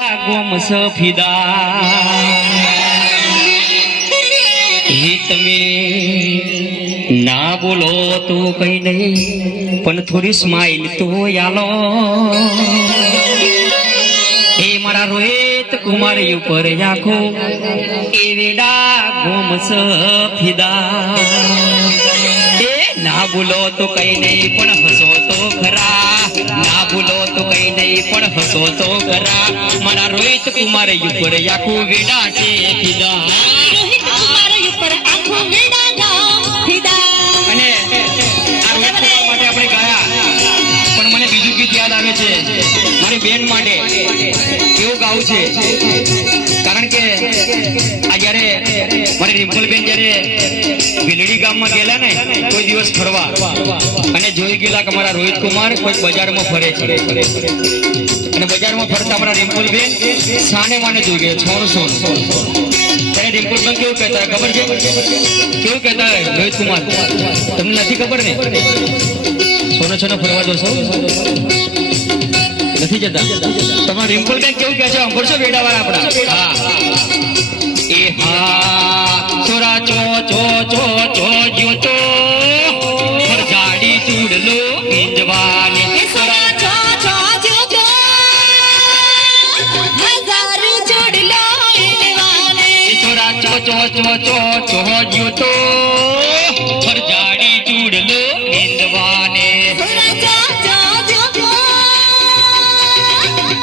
ગોમ સફીદા એ તમે ના બોલો તો કઈ નહીં, પણ થોડી સ્માઈલ તો યાલો એ મારા રોહિત કુમાર ઉપર આખો, એ વેડા ગોમ સફીદા એ ના બોલો તો કઈ નહીં, પણ હસો તો ખરા. ના ભૂલો તો કઈ નહીં પણ હસો તો ખરા. મારા રોહિત કુમાર ઉપર આખું વેડા છે ફીદા રોહિત કુમાર ઉપર આંખો મેડા ફિદા અને આ રોહિત કુમાર માટે આપણે ગયા. પણ મને બીજું ગીત યાદ આવે છે. મારી બેન માટે. કેવું ગાવું છે. મારી રિમ્પલબેન જ્યારે ભીલડી ગામમાં ગયેલા ને, કોઈ દિવસ ફરવા. અને જોઈ ગયેલા કે મારા રોહિત કુમાર કોઈ બજારમાં ફરે છે. અને બજારમાં ફરતા મારા રિમ્પલબેન સાને માને જોઈ ગયા છોણ સોન. ત્યારે રિમ્પલબેન કેવું કહેતા, ખબર છે? કેવું કહેતા રોહિત કુમાર? તમને નથી ખબર ને? સોનો છોનો ફરવા જશો? નથી જતા? તમારા રિમ્પલબેન કેવું કહે છે? સાંભળશો બેડાવાળા આપણા. હા. ફરજાડી ચૂડલો ઈંજવાને છો છો જો જો હજાર જોડલો એ છોરા છો છો છો તો. ફરજાડી છો છો જો જો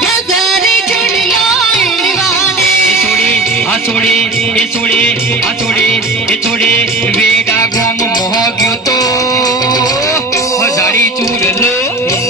હજાર જોડલો એડવાને એ છોડી આ છોડી એ છોડી આ છોડી એ છોડી no.